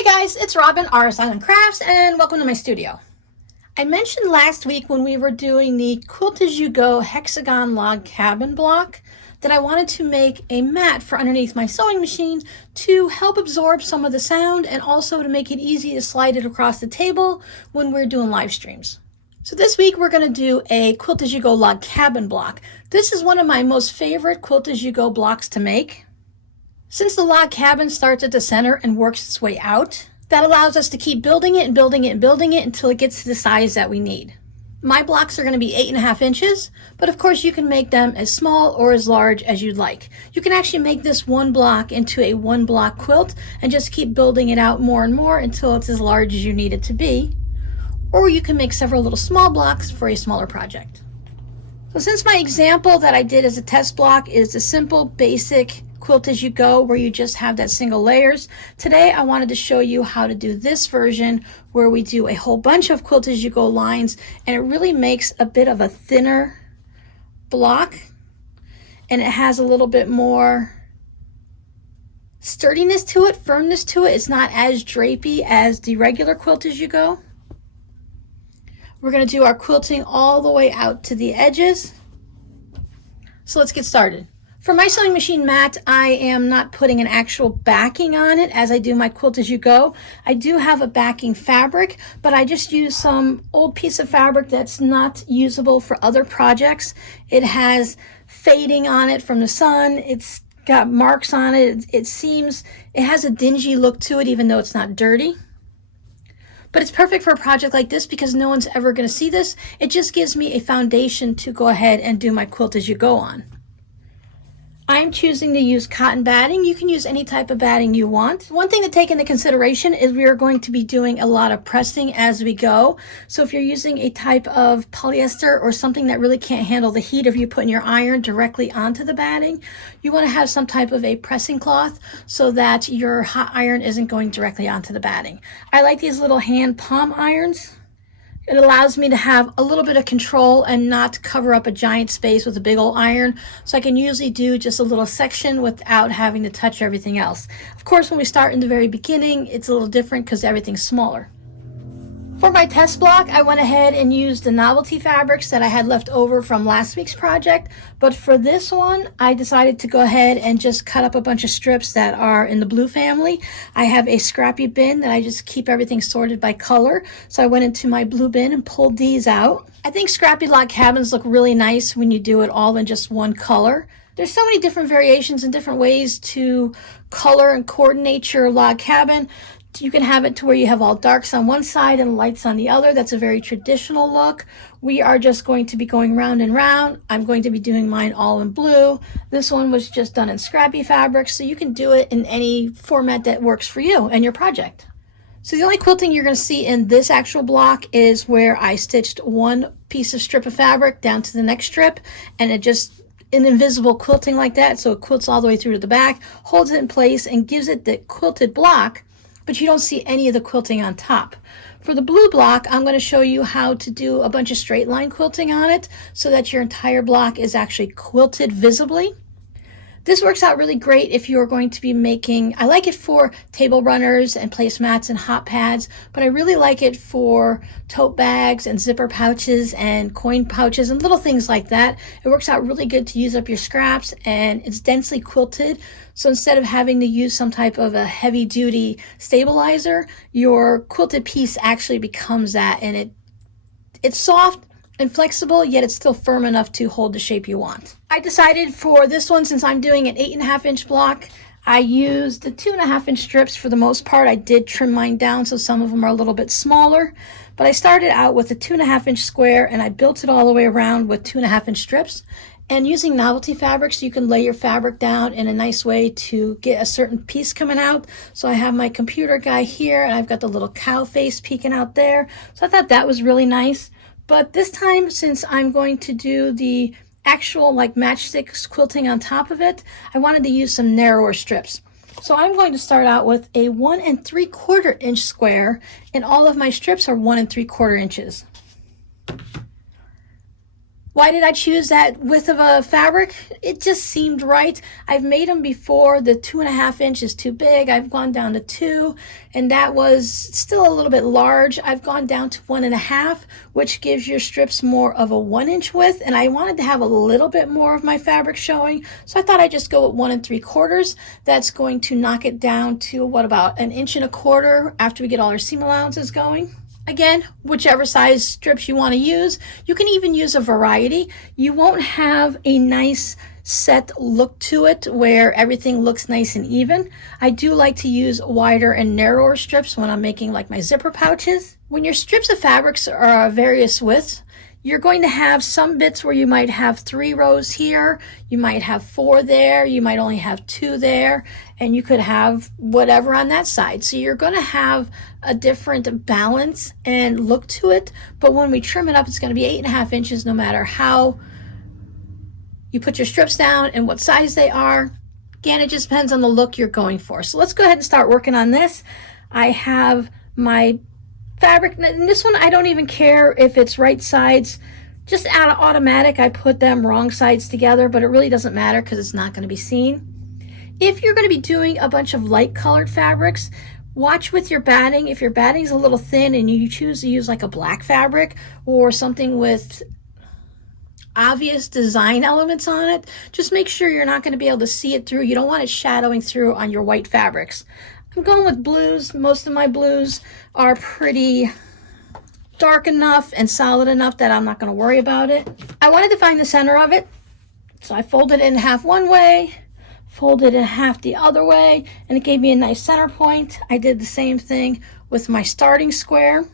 Hey guys, it's Robin, Artist Island Crafts, and welcome to my studio. I mentioned last week when we were doing the Quilt as You Go hexagon log cabin block that I wanted to make a mat for underneath my sewing machine to help absorb some of the sound and also to make it easy to slide it across the table when we're doing live streams. So this week we're going to do a Quilt as You Go log cabin block. This is one of my most favorite Quilt as You Go blocks to make. Since the log cabin starts at the center and works its way out, that allows us to keep building it and building it and building it until it gets to the size that we need. My blocks are going to be 8.5 inches, but of course you can make them as small or as large as you'd like. You can actually make this one block into a one block quilt and just keep building it out more and more until it's as large as you need it to be. Or you can make several little small blocks for a smaller project. So since my example that I did as a test block is the simple basic Quilt as You Go where you just have that single layers, today I wanted to show you how to do this version where we do a whole bunch of Quilt as You Go lines, and it really makes a bit of a thinner block and it has a little bit more sturdiness to it, firmness to it. It's not as drapey as the regular Quilt as You Go. We're going to do our quilting all the way out to the edges. So let's get started. For my sewing machine mat, I am not putting an actual backing on it as I do my Quilt as You Go. I do have a backing fabric, but I just use some old piece of fabric that's not usable for other projects. It has fading on it from the sun. It's got marks on it. It has a dingy look to it even though it's not dirty. But it's perfect for a project like this because no one's ever going to see this. It just gives me a foundation to go ahead and do my Quilt as You Go on. I'm choosing to use cotton batting. You can use any type of batting you want. One thing to take into consideration is we are going to be doing a lot of pressing as we go. So if you're using a type of polyester or something that really can't handle the heat of you putting your iron directly onto the batting, you want to have some type of a pressing cloth so that your hot iron isn't going directly onto the batting. I like these little hand palm irons. It allows me to have a little bit of control and not cover up a giant space with a big old iron. So I can usually do just a little section without having to touch everything else. Of course, when we start in the very beginning, it's a little different because everything's smaller. For my test block, I went ahead and used the novelty fabrics that I had left over from last week's project. But for this one, I decided to go ahead and just cut up a bunch of strips that are in the blue family. I have a Scrappy bin that I just keep everything sorted by color. So I went into my blue bin and pulled these out. I think Scrappy log cabins look really nice when you do it all in just one color. There's so many different variations and different ways to color and coordinate your log cabin. You can have it to where you have all darks on one side and lights on the other. That's a very traditional look. We are just going to be going round and round. I'm going to be doing mine all in blue. This one was just done in Scrappy fabric, so you can do it in any format that works for you and your project. So the only quilting you're going to see in this actual block is where I stitched one piece of strip of fabric down to the next strip, and it just an invisible quilting like that, so it quilts all the way through to the back, holds it in place, and gives it the quilted block, but you don't see any of the quilting on top. For the blue block, I'm going to show you how to do a bunch of straight line quilting on it so that your entire block is actually quilted visibly. This works out really great if you're going to be making, I like it for table runners and placemats and hot pads, but I really like it for tote bags and zipper pouches and coin pouches and little things like that. It works out really good to use up your scraps, and it's densely quilted. So instead of having to use some type of a heavy duty stabilizer, your quilted piece actually becomes that, and it's soft and flexible, yet it's still firm enough to hold the shape you want. I decided for this one, since I'm doing an 8.5 inch block, I used the 2.5 inch strips for the most part. I did trim mine down, so some of them are a little bit smaller, but I started out with a 2.5 inch square and I built it all the way around with 2.5 inch strips. And using novelty fabrics, you can lay your fabric down in a nice way to get a certain piece coming out. So I have my computer guy here, and I've got the little cow face peeking out there. So I thought that was really nice. But this time, since I'm going to do the actual like matchstick quilting on top of it, I wanted to use some narrower strips. So I'm going to start out with a 1 3/4 inch square, and all of my strips are 1 3/4 inches. Why did I choose that width of a fabric? It just seemed right. I've made them before. The 2.5 inch is too big. I've gone down to 2, and that was still a little bit large. I've gone down to 1.5, which gives your strips more of a 1-inch width, and I wanted to have a little bit more of my fabric showing, so I thought I'd just go with 1 3/4. That's going to knock it down to, what, about 1.25 inches after we get all our seam allowances going. Again, whichever size strips you want to use. You can even use a variety. You won't have a nice set look to it where everything looks nice and even. I do like to use wider and narrower strips when I'm making like my zipper pouches. When your strips of fabrics are various widths, you're going to have some bits where you might have 3 rows here, you might have 4 there, you might only have 2 there, and you could have whatever on that side. So you're going to have a different balance and look to it, but when we trim it up, it's going to be 8.5 inches no matter how you put your strips down and what size they are. Again, it just depends on the look you're going for. So let's go ahead and start working on this. I have my fabric, and this one I don't even care if it's right sides. Just out of automatic I put them wrong sides together, but it really doesn't matter because it's not going to be seen. If you're going to be doing a bunch of light colored fabrics, watch with your batting. If your batting is a little thin and you choose to use like a black fabric or something with obvious design elements on it, just make sure you're not going to be able to see it through. You don't want it shadowing through on your white fabrics. I'm going with blues. Most of my blues are pretty dark enough and solid enough that I'm not going to worry about it. I wanted to find the center of it, so I folded it in half one way, folded it in half the other way, and it gave me a nice center point. I did the same thing with my starting square.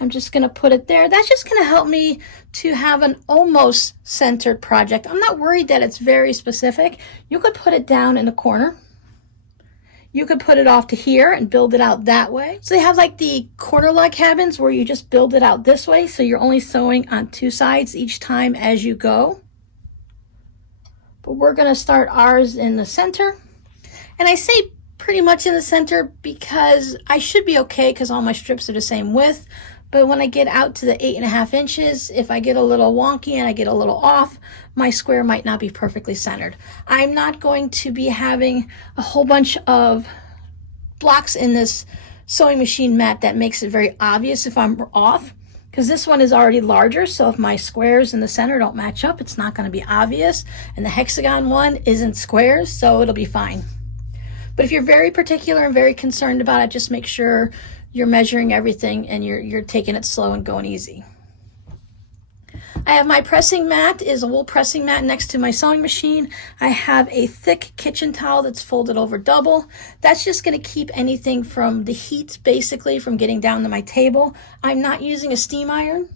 I'm just going to put it there. That's just going to help me to have an almost centered project. I'm not worried that it's very specific. You could put it down in the corner. You could put it off to here and build it out that way. So they have like the corner log cabins where you just build it out this way, so you're only sewing on 2 sides each time as you go. But we're going to start ours in the center. And I say pretty much in the center because I should be okay because all my strips are the same width. But when I get out to the 8.5 inches, if I get a little wonky and I get a little off, my square might not be perfectly centered. I'm not going to be having a whole bunch of blocks in this sewing machine mat that makes it very obvious if I'm off, because this one is already larger, so if my squares in the center don't match up, it's not going to be obvious. And the hexagon one isn't squares, so it'll be fine. But if you're very particular and very concerned about it, just make sure you're measuring everything and you're taking it slow and going easy. I have my pressing mat, is a wool pressing mat next to my sewing machine. I have a thick kitchen towel that's folded over double. That's just going to keep anything from the heat, basically, from getting down to my table. I'm not using a steam iron.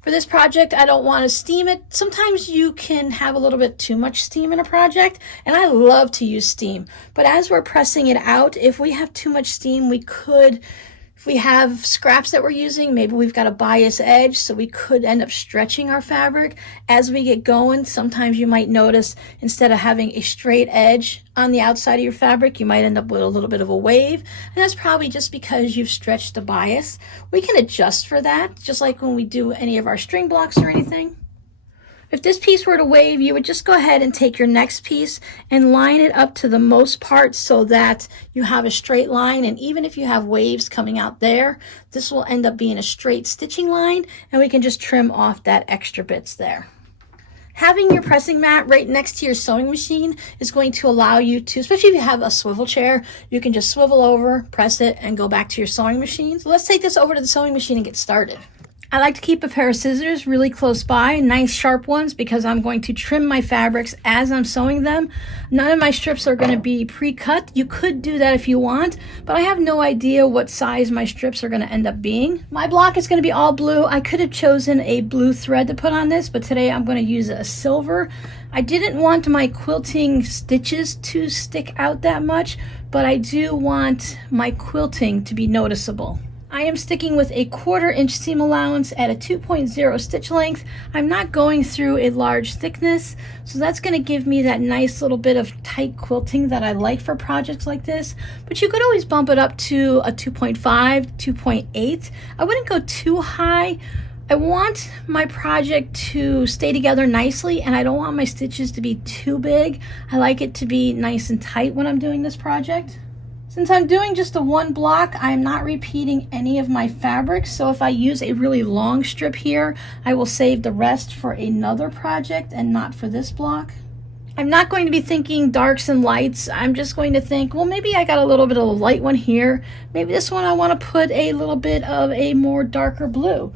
For this project, I don't want to steam it. Sometimes you can have a little bit too much steam in a project, and I love to use steam. But as we're pressing it out, if we have too much steam, we could, if we have scraps that we're using, maybe we've got a bias edge, so we could end up stretching our fabric. As we get going, sometimes you might notice instead of having a straight edge on the outside of your fabric, you might end up with a little bit of a wave, and that's probably just because you've stretched the bias. We can adjust for that, just like when we do any of our string blocks or anything. If this piece were to wave, you would just go ahead and take your next piece and line it up to the most part so that you have a straight line. And even if you have waves coming out there, this will end up being a straight stitching line, and we can just trim off that extra bits there. Having your pressing mat right next to your sewing machine is going to allow you to, especially if you have a swivel chair, you can just swivel over, press it, and go back to your sewing machine. So let's take this over to the sewing machine and get started. I like to keep a pair of scissors really close by, nice sharp ones, because I'm going to trim my fabrics as I'm sewing them. None of my strips are going to be pre-cut. You could do that if you want, but I have no idea what size my strips are going to end up being. My block is going to be all blue. I could have chosen a blue thread to put on this, but today I'm going to use a silver. I didn't want my quilting stitches to stick out that much, but I do want my quilting to be noticeable. I am sticking with a 1/4 inch seam allowance at a 2.0 stitch length. I'm not going through a large thickness, so that's going to give me that nice little bit of tight quilting that I like for projects like this. But you could always bump it up to a 2.5, 2.8. I wouldn't go too high, I want my project to stay together nicely, and I don't want my stitches to be too big. I like it to be nice and tight when I'm doing this project. Since I'm doing just the one block, I'm not repeating any of my fabrics, so if I use a really long strip here, I will save the rest for another project and not for this block. I'm not going to be thinking darks and lights. I'm just going to think, well, maybe I got a little bit of a light one here. Maybe this one I want to put a little bit of a more darker blue.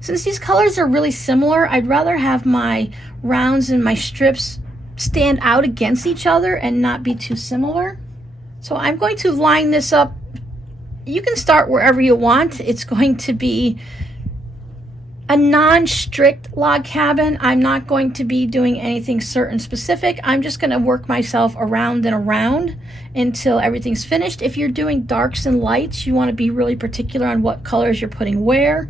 Since these colors are really similar, I'd rather have my rounds and my strips stand out against each other and not be too similar. So I'm going to line this up. You can start wherever you want. It's going to be a non-strict log cabin. I'm not going to be doing anything certain specific. I'm just going to work myself around and around until everything's finished. If you're doing darks and lights, you want to be really particular on what colors you're putting where.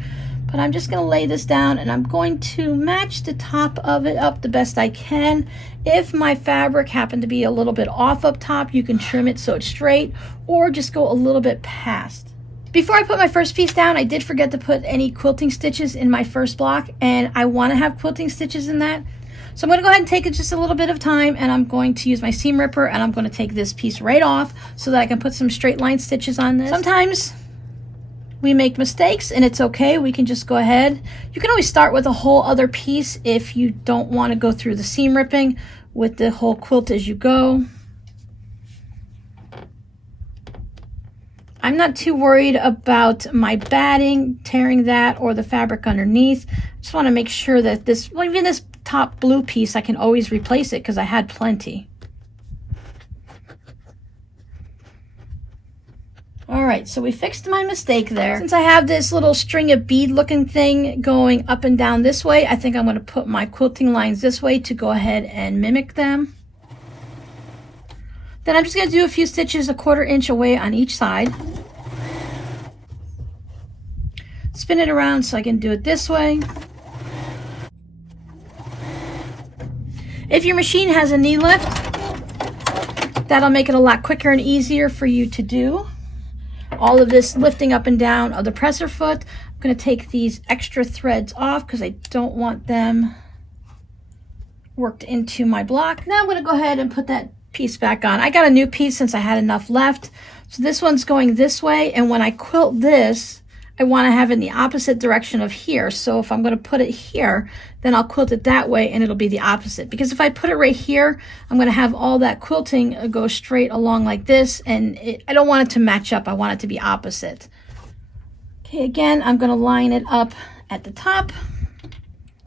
But I'm just going to lay this down, and I'm going to match the top of it up the best I can. If my fabric happened to be a little bit off up top, you can trim it so it's straight, or just go a little bit past. Before I put my first piece down, I did forget to put any quilting stitches in my first block, and I want to have quilting stitches in that. So I'm going to go ahead and take it just a little bit of time, and I'm going to use my seam ripper, and I'm going to take this piece right off so that I can put some straight line stitches on this. Sometimes we make mistakes, and it's okay. We can just go ahead. You can always start with a whole other piece if you don't want to go through the seam ripping with the whole quilt as you go. I'm not too worried about my batting, tearing that, or the fabric underneath. I just want to make sure that this, well, even this top blue piece, I can always replace it because I had plenty. All right, so we fixed my mistake there. Since I have this little string of bead looking thing going up and down this way, I think I'm going to put my quilting lines this way to go ahead and mimic them. Then I'm just going to do a few stitches 1/4 inch away on each side. Spin it around so I can do it this way. If your machine has a knee lift, that'll make it a lot quicker and easier for you to do. All of this lifting up and down of the presser foot. I'm going to take these extra threads off because I don't want them worked into my block. Now I'm going to go ahead and put that piece back on. I got a new piece since I had enough left. So this one's going this way, and when I quilt this, I want to have it in the opposite direction of here. So if I'm going to put it here, then I'll quilt it that way and it'll be the opposite. Because if I put it right here, I'm going to have all that quilting go straight along like this, and I don't want it to match up. I want it to be opposite. Okay, again, I'm going to line it up at the top,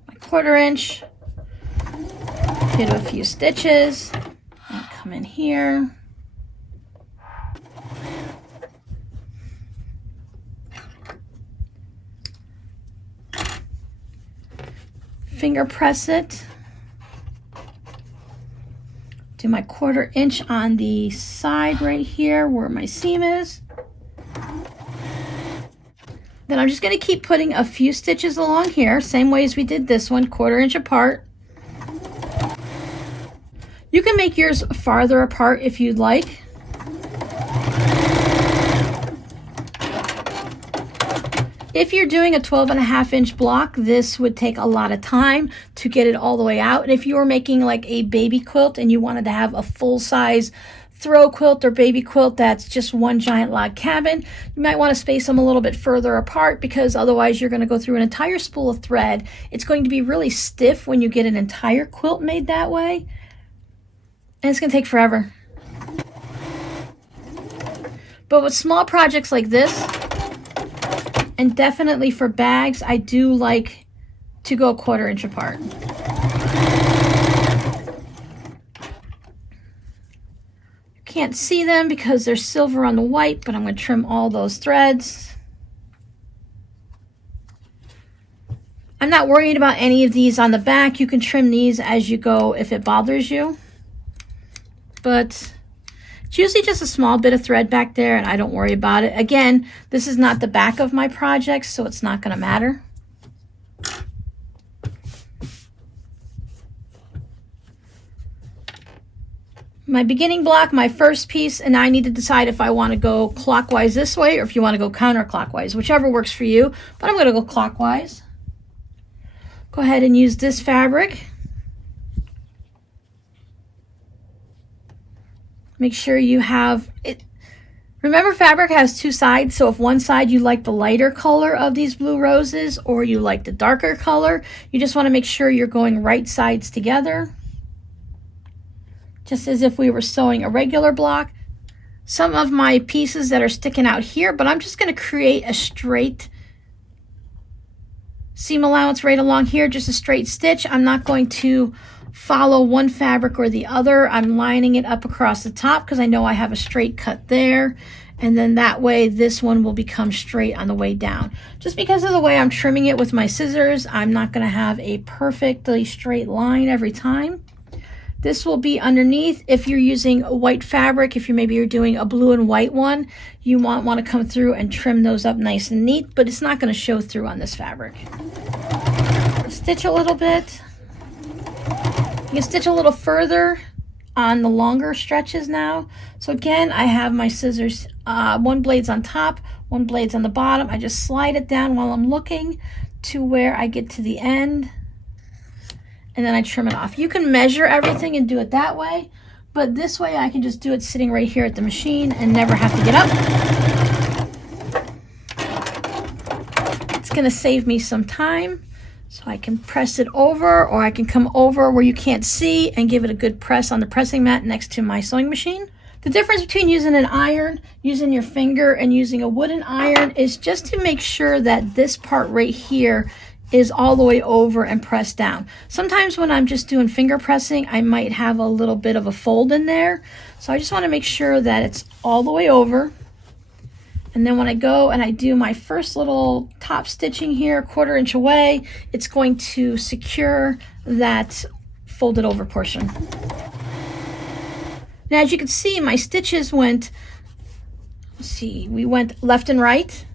my 1/4 inch, hit a few stitches, and come in here. Finger press it, do my 1/4 inch on the side right here where my seam is. Then I'm just going to keep putting a few stitches along here, same way as we did this one, 1/4 inch apart. You can make yours farther apart if you'd like. If you're doing a 12.5 inch block, this would take a lot of time to get it all the way out. And if you were making like a baby quilt and you wanted to have a full-size throw quilt or baby quilt that's just one giant log cabin, you might want to space them a little bit further apart, because otherwise you're going to go through an entire spool of thread. It's going to be really stiff when you get an entire quilt made that way, and it's going to take forever. But with small projects like this, and definitely for bags, I do like to go 1/4 inch apart. You can't see them because there's silver on the white, but I'm going to trim all those threads. I'm not worried about any of these on the back. You can trim these as you go if it bothers you. But it's usually just a small bit of thread back there, and I don't worry about it. Again, this is not the back of my project, so it's not going to matter. My beginning block, my first piece, and I need to decide if I want to go clockwise this way or if you want to go counterclockwise, whichever works for you, but I'm going to go clockwise. Go ahead and use this fabric. Make sure you have it. Remember, fabric has two sides, so if one side you like the lighter color of these blue roses or you like the darker color, you just want to make sure you're going right sides together, just as if we were sewing a regular block. Some of my pieces that are sticking out here, but I'm just going to create a straight seam allowance right along here, just a straight stitch. I'm not going to follow one fabric or the other. I'm lining it up across the top because I know I have a straight cut there, and then that way this one will become straight on the way down. Just because of the way I'm trimming it with my scissors, I'm not going to have a perfectly straight line every time. This will be underneath. If you're using a white fabric, if you're doing a blue and white one, you want to come through and trim those up nice and neat, but it's not going to show through on this fabric. Stitch a little bit. You can stitch a little further on the longer stretches now. So again, I have my scissors, one blade's on top, one blade's on the bottom. I just slide it down while I'm looking to where I get to the end, and then I trim it off. You can measure everything and do it that way, but this way I can just do it sitting right here at the machine and never have to get up. It's gonna save me some time. So I can press it over, or I can come over where you can't see and give it a good press on the pressing mat next to my sewing machine. The difference between using an iron, using your finger, and using a wooden iron is just to make sure that this part right here is all the way over and pressed down. Sometimes when I'm just doing finger pressing, I might have a little bit of a fold in there. So I just want to make sure that it's all the way over. And then when I go and I do my first little top stitching here, 1/4 inch away, it's going to secure that folded over portion. Now, as you can see, my stitches went, we went left and right,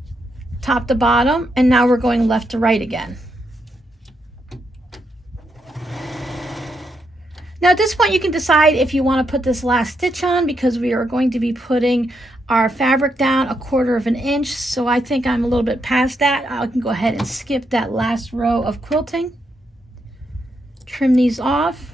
top to bottom, and now we're going left to right again. Now at this point you can decide if you want to put this last stitch on, because we are going to be putting our fabric down 1/4 inch. So I think I'm a little bit past that. I can go ahead and skip that last row of quilting. Trim these off.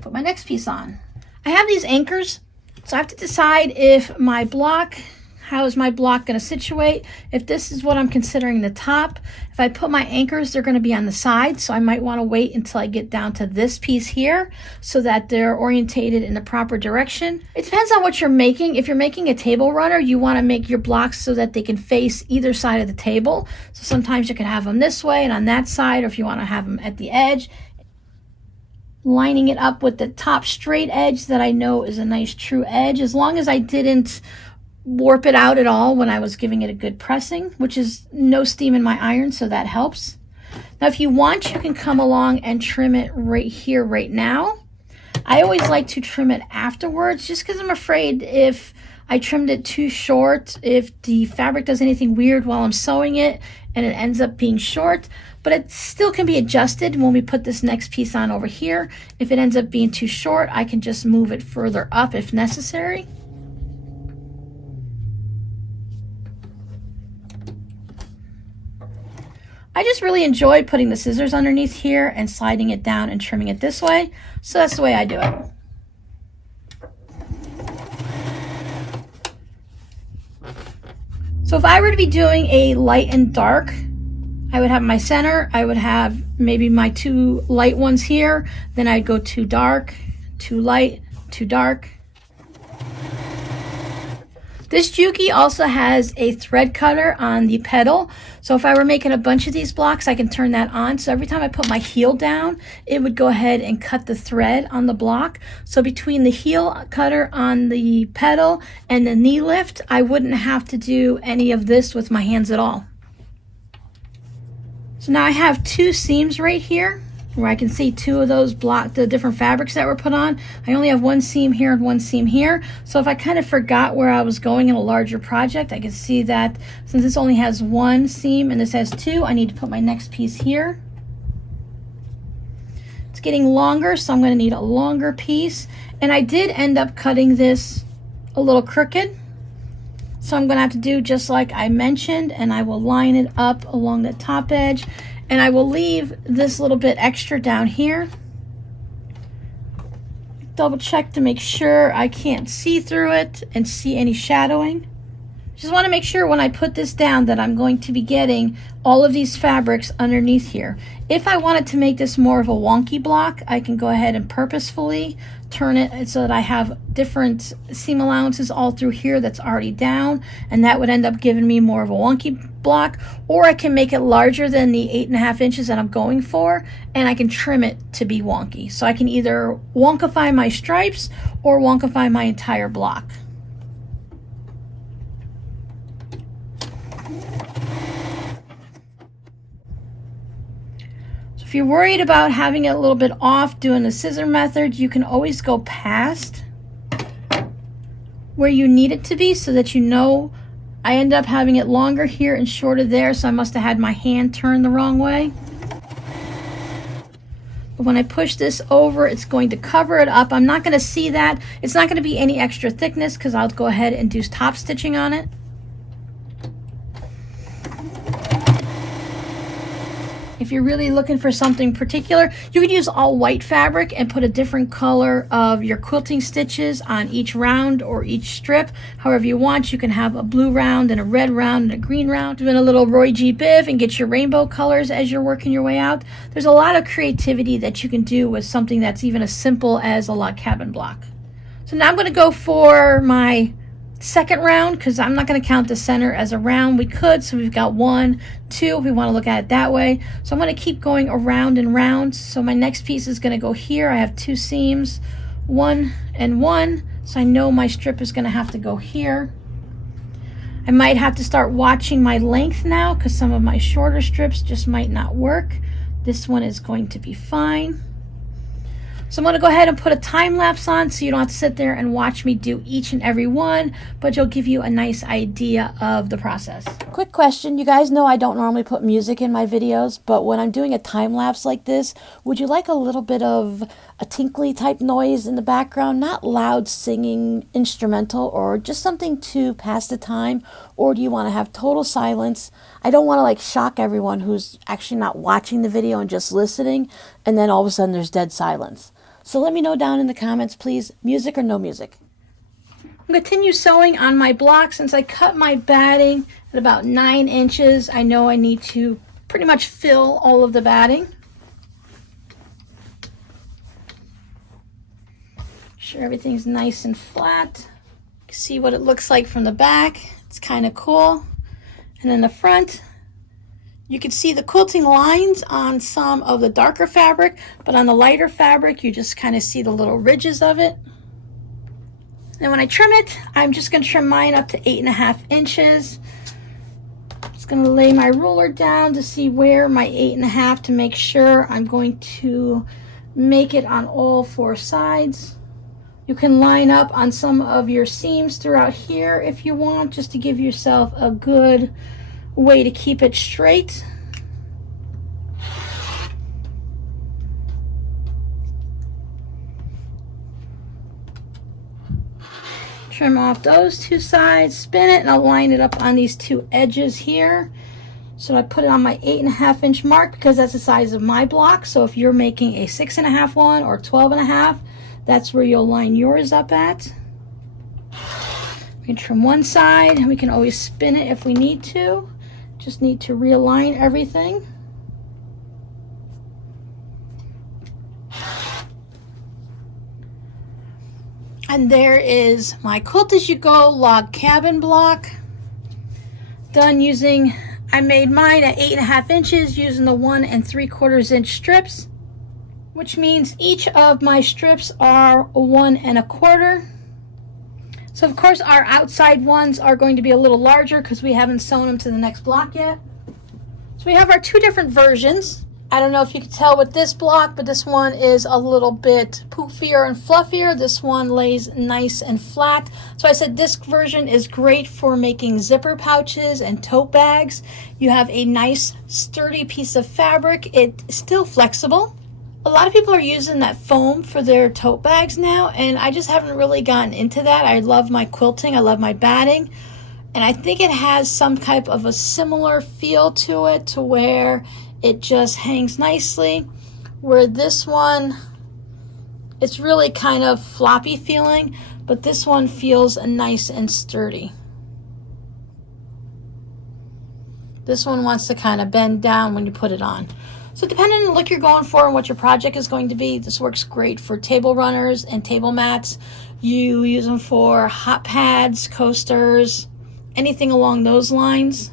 Put my next piece on. I have these anchors, so I have to decide if my block, how is my block going to situate? If this is what I'm considering the top, if I put my anchors, they're going to be on the side, so I might want to wait until I get down to this piece here so that they're orientated in the proper direction. It depends on what you're making. If you're making a table runner, you want to make your blocks so that they can face either side of the table. So sometimes you can have them this way and on that side, or if you want to have them at the edge, lining it up with the top straight edge that I know is a nice true edge, as long as I didn't warp it out at all when I was giving it a good pressing, which is no steam in my iron, so that helps. Now if you want, you can come along and trim it right here right now. I always like to trim it afterwards, just because I'm afraid if I trimmed it too short, if the fabric does anything weird while I'm sewing it and it ends up being short. But it still can be adjusted when we put this next piece on over here. If it ends up being too short, I can just move it further up if necessary. I just really enjoy putting the scissors underneath here and sliding it down and trimming it this way. So that's the way I do it. So if I were to be doing a light and dark, I would have my center, I would have maybe my two light ones here, then I'd go too dark, too light, too dark. This Juki also has a thread cutter on the pedal. So if I were making a bunch of these blocks, I can turn that on. So every time I put my heel down, it would go ahead and cut the thread on the block. So between the heel cutter on the pedal and the knee lift, I wouldn't have to do any of this with my hands at all. So now I have two seams right here where I can see two of those the different fabrics that were put on. I only have one seam here and one seam here. So if I kind of forgot where I was going in a larger project, I can see that since this only has one seam and this has two, I need to put my next piece here. It's getting longer, so I'm going to need a longer piece. And I did end up cutting this a little crooked. So I'm going to have to do just like I mentioned, and I will line it up along the top edge, and I will leave this little bit extra down here. Double check to make sure I can't see through it and see any shadowing. Just want to make sure when I put this down that I'm going to be getting all of these fabrics underneath here. If I wanted to make this more of a wonky block, I can go ahead and purposefully turn it so that I have different seam allowances all through here that's already down, and that would end up giving me more of a wonky block. Or I can make it larger than the 8.5 inches that I'm going for, and I can trim it to be wonky. So I can either wonkify my stripes or wonkify my entire block. If you're worried about having it a little bit off doing the scissor method, you can always go past where you need it to be so that you know. I end up having it longer here and shorter there, so I must have had my hand turned the wrong way. But when I push this over, it's going to cover it up. I'm not going to see that. It's not going to be any extra thickness because I'll go ahead and do top stitching on it. If you're really looking for something particular, you could use all white fabric and put a different color of your quilting stitches on each round or each strip. However you want, you can have a blue round and a red round and a green round. Doing a little Roy G. Biv and get your rainbow colors as you're working your way out. There's a lot of creativity that you can do with something that's even as simple as a log cabin block. So now I'm going to go for my second round because I'm not going to count the center as a round. We could, so we've got 1, 2 if we want to look at it that way. So I'm going to keep going around and round. So my next piece is going to go here. I have 2 seams, 1 and 1, so I know my strip is going to have to go here. I might have to start watching my length now because some of my shorter strips just might not work. This one is going to be fine. So I'm going to go ahead and put a time lapse on so you don't have to sit there and watch me do each and every one, but you'll give you a nice idea of the process. Quick question, you guys know I don't normally put music in my videos, but when I'm doing a time lapse like this, would you like a little bit of a tinkly type noise in the background? Not loud singing instrumental or just something to pass the time, or do you want to have total silence? I don't want to like shock everyone who's actually not watching the video and just listening, and then all of a sudden there's dead silence. So let me know down in the comments, please, music or no music. I'm going to continue sewing on my block. Since I cut my batting at about 9 inches, I know I need to pretty much fill all of the batting. Make sure everything's nice and flat. See what it looks like from the back. It's kind of cool. And then the front, you can see the quilting lines on some of the darker fabric, but on the lighter fabric, you just kind of see the little ridges of it. And when I trim it, I'm just going to trim mine up to 8.5 inches. Just going to lay my ruler down to see where my 8.5 to make sure I'm going to make it on all 4 sides. You can line up on some of your seams throughout here if you want, just to give yourself a good way to keep it straight. Trim off those 2 sides, spin it, and I'll line it up on these 2 edges here. So I put it on my 8.5 inch mark because that's the size of my block. So if you're making a 6.5 one or 12.5, that's where you'll line yours up at. We can trim one side, and we can always spin it if we need to. Just need to realign everything. And there is my Quilt As You Go log cabin block. Done using, I made mine at 8.5 inches using the 1 3/4 inch strips, which means each of my strips are 1 1/4. So of course our outside ones are going to be a little larger because we haven't sewn them to the next block yet. So we have our 2 different versions. I don't know if you can tell with this block, but this one is a little bit poofier and fluffier. This one lays nice and flat. So I said this version is great for making zipper pouches and tote bags. You have a nice sturdy piece of fabric. It's still flexible. A lot of people are using that foam for their tote bags now, and I just haven't really gotten into that. I love my quilting, I love my batting, And I think it has some type of a similar feel to it, to where it just hangs nicely. Where this one, it's really kind of floppy feeling, but this one feels nice and sturdy. This one wants to kind of bend down when you put it on. So depending on the look you're going for and what your project is going to be, this works great for table runners and table mats. You use them for hot pads, coasters, anything along those lines.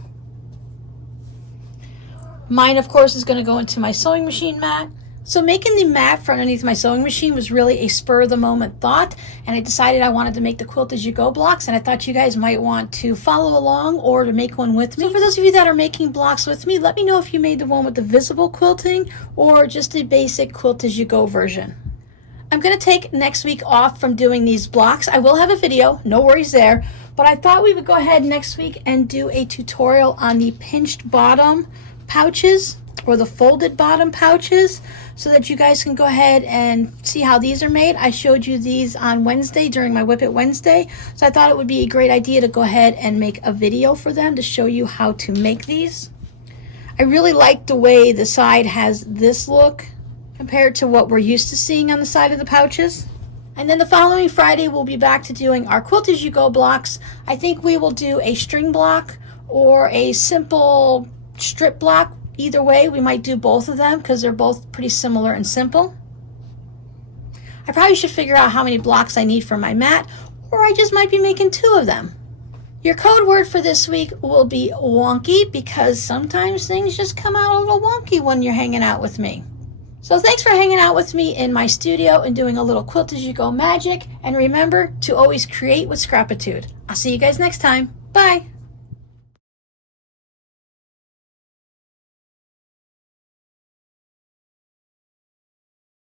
Mine, of course, is going to go into my sewing machine mat. So making the mat for underneath my sewing machine was really a spur of the moment thought, and I decided I wanted to make the Quilt As You Go blocks, and I thought you guys might want to follow along or to make one with me. So for those of you that are making blocks with me, let me know if you made the one with the visible quilting or just the basic Quilt As You Go version. I'm going to take next week off from doing these blocks. I will have a video, no worries there, but I thought we would go ahead next week and do a tutorial on the pinched bottom pouches or the folded bottom pouches, so that you guys can go ahead and see how these are made. I showed you these on Wednesday during my Whip It Wednesday, so I thought it would be a great idea to go ahead and make a video for them to show you how to make these. I really like the way the side has this look compared to what we're used to seeing on the side of the pouches. And then the following Friday we'll be back to doing our Quilt As You Go blocks. I think we will do a string block or a simple strip block. Either way, we might do both of them because they're both pretty similar and simple. I probably should figure out how many blocks I need for my mat, or I just might be making 2 of them. Your code word for this week will be wonky, because sometimes things just come out a little wonky when you're hanging out with me. So thanks for hanging out with me in my studio and doing a little Quilt As You Go magic. And remember to always create with Scrappitude. I'll see you guys next time. Bye.